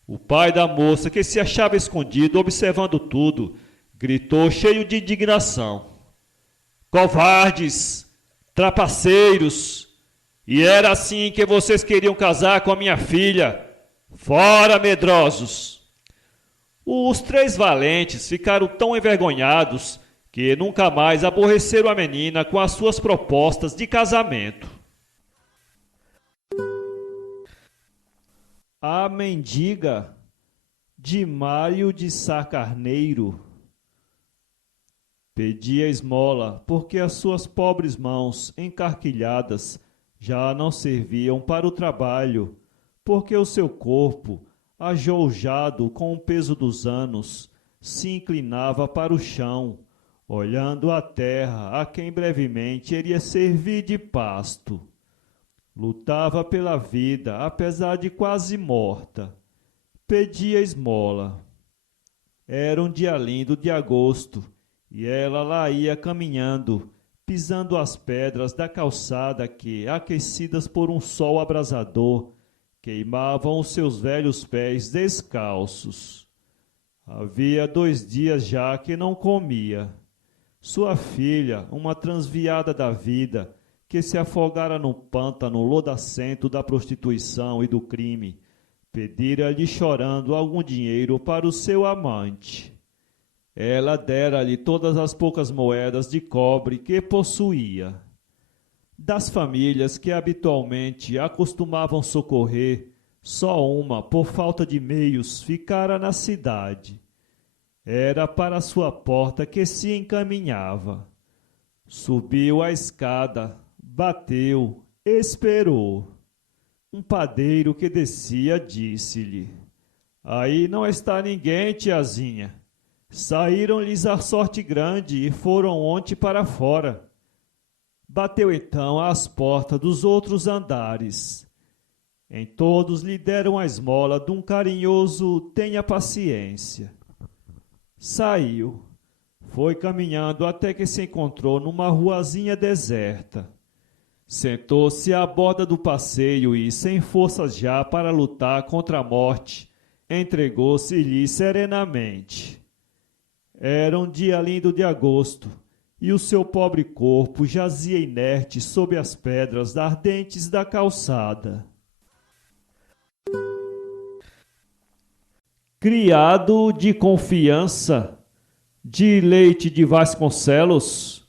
O pai da moça, que se achava escondido observando tudo, gritou cheio de indignação. Covardes! Trapaceiros! E era assim que vocês queriam casar com a minha filha? Fora, medrosos! Os 3 valentes ficaram tão envergonhados que nunca mais aborreceram a menina com as suas propostas de casamento. A Mendiga, de Mário de Sá Carneiro. Pedia esmola, porque as suas pobres mãos, encarquilhadas, já não serviam para o trabalho, porque o seu corpo, ajoujado com o peso dos anos, se inclinava para o chão, olhando a terra a quem brevemente iria servir de pasto. Lutava pela vida, apesar de quase morta. Pedia esmola. Era um dia lindo de agosto, e ela lá ia caminhando, pisando as pedras da calçada que, aquecidas por um sol abrasador, queimavam os seus velhos pés descalços. Havia 2 dias já que não comia. Sua filha, uma transviada da vida, que se afogara no pântano lodacento da prostituição e do crime, pedira-lhe chorando algum dinheiro para o seu amante. Ela dera-lhe todas as poucas moedas de cobre que possuía. Das famílias que habitualmente a costumavam socorrer, só uma, por falta de meios, ficara na cidade. Era para sua porta que se encaminhava. Subiu a escada, bateu, esperou. Um padeiro que descia disse-lhe: Aí não está ninguém, tiazinha. Saíram-lhes a sorte grande e foram ontem para fora. Bateu então às portas dos outros andares. Em todos lhe deram a esmola de um carinhoso tenha paciência. Saiu. Foi caminhando até que se encontrou numa ruazinha deserta. Sentou-se à borda do passeio e, sem forças já para lutar contra a morte, entregou-se-lhe serenamente. Era um dia lindo de agosto, e o seu pobre corpo jazia inerte sob as pedras ardentes da calçada. Criado de confiança, de Leite de Vasconcelos.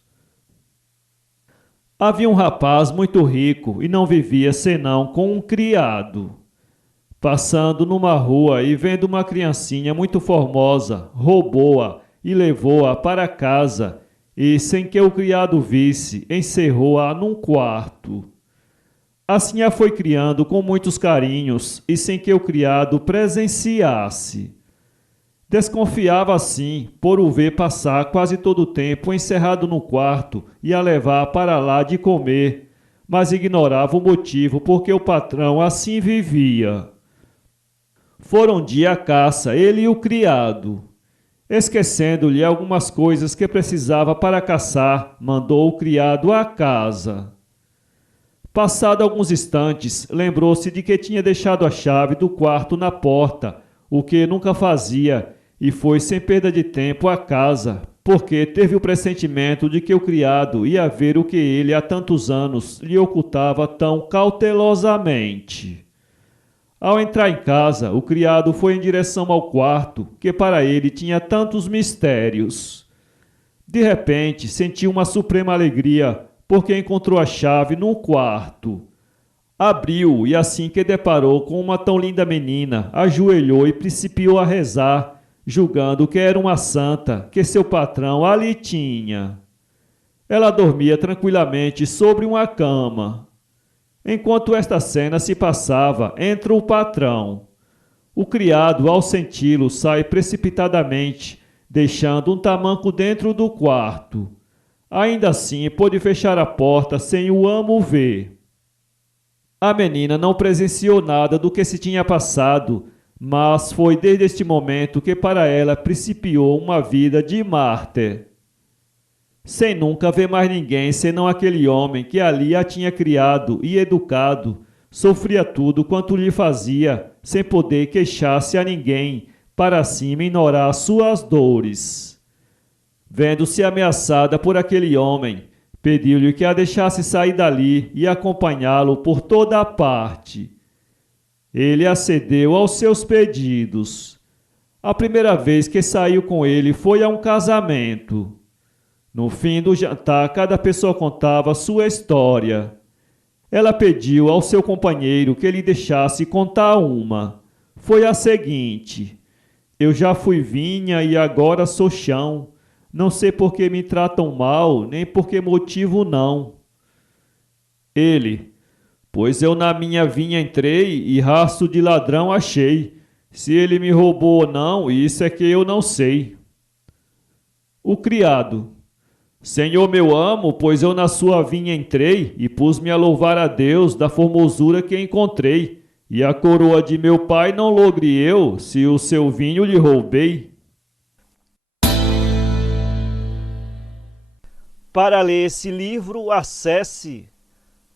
Havia um rapaz muito rico e não vivia senão com um criado. Passando numa rua e vendo uma criancinha muito formosa, roubou-a e levou-a para casa, e, sem que o criado visse, encerrou-a num quarto. Assim a foi criando com muitos carinhos e sem que o criado presenciasse. Desconfiava assim, por o ver passar quase todo o tempo encerrado no quarto e a levar para lá de comer, mas ignorava o motivo porque o patrão assim vivia. Foram um dia à caça, ele e o criado. Esquecendo-lhe algumas coisas que precisava para caçar, mandou o criado à casa. Passado alguns instantes, lembrou-se de que tinha deixado a chave do quarto na porta, o que nunca fazia, e foi sem perda de tempo à casa, porque teve o pressentimento de que o criado ia ver o que ele há tantos anos lhe ocultava tão cautelosamente. Ao entrar em casa, o criado foi em direção ao quarto, que para ele tinha tantos mistérios. De repente, sentiu uma suprema alegria, porque encontrou a chave no quarto. Abriu e assim que deparou com uma tão linda menina, ajoelhou e principiou a rezar, julgando que era uma santa que seu patrão ali tinha. Ela dormia tranquilamente sobre uma cama. Enquanto esta cena se passava, entra o patrão. O criado, ao senti-lo, sai precipitadamente, deixando um tamanco dentro do quarto. Ainda assim, pôde fechar a porta sem o amo ver. A menina não presenciou nada do que se tinha passado, mas foi desde este momento que para ela principiou uma vida de mártir. Sem nunca ver mais ninguém senão aquele homem que ali a tinha criado e educado, sofria tudo quanto lhe fazia, sem poder queixar-se a ninguém, para assim minorar suas dores. Vendo-se ameaçada por aquele homem, pediu-lhe que a deixasse sair dali e acompanhá-lo por toda a parte. Ele acedeu aos seus pedidos. A primeira vez que saiu com ele foi a um casamento. No fim do jantar, cada pessoa contava sua história. Ela pediu ao seu companheiro que lhe deixasse contar uma. Foi a seguinte: eu já fui vinha e agora sou chão. Não sei por que me tratam mal, nem por que motivo não. Ele: pois eu na minha vinha entrei e rastro de ladrão achei. Se ele me roubou ou não, isso é que eu não sei. O criado: Senhor meu amo, pois eu na sua vinha entrei e pus-me a louvar a Deus da formosura que encontrei, e a coroa de meu pai não logre eu, se o seu vinho lhe roubei. Para ler esse livro, acesse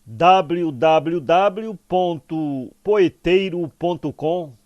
www.poeteiro.com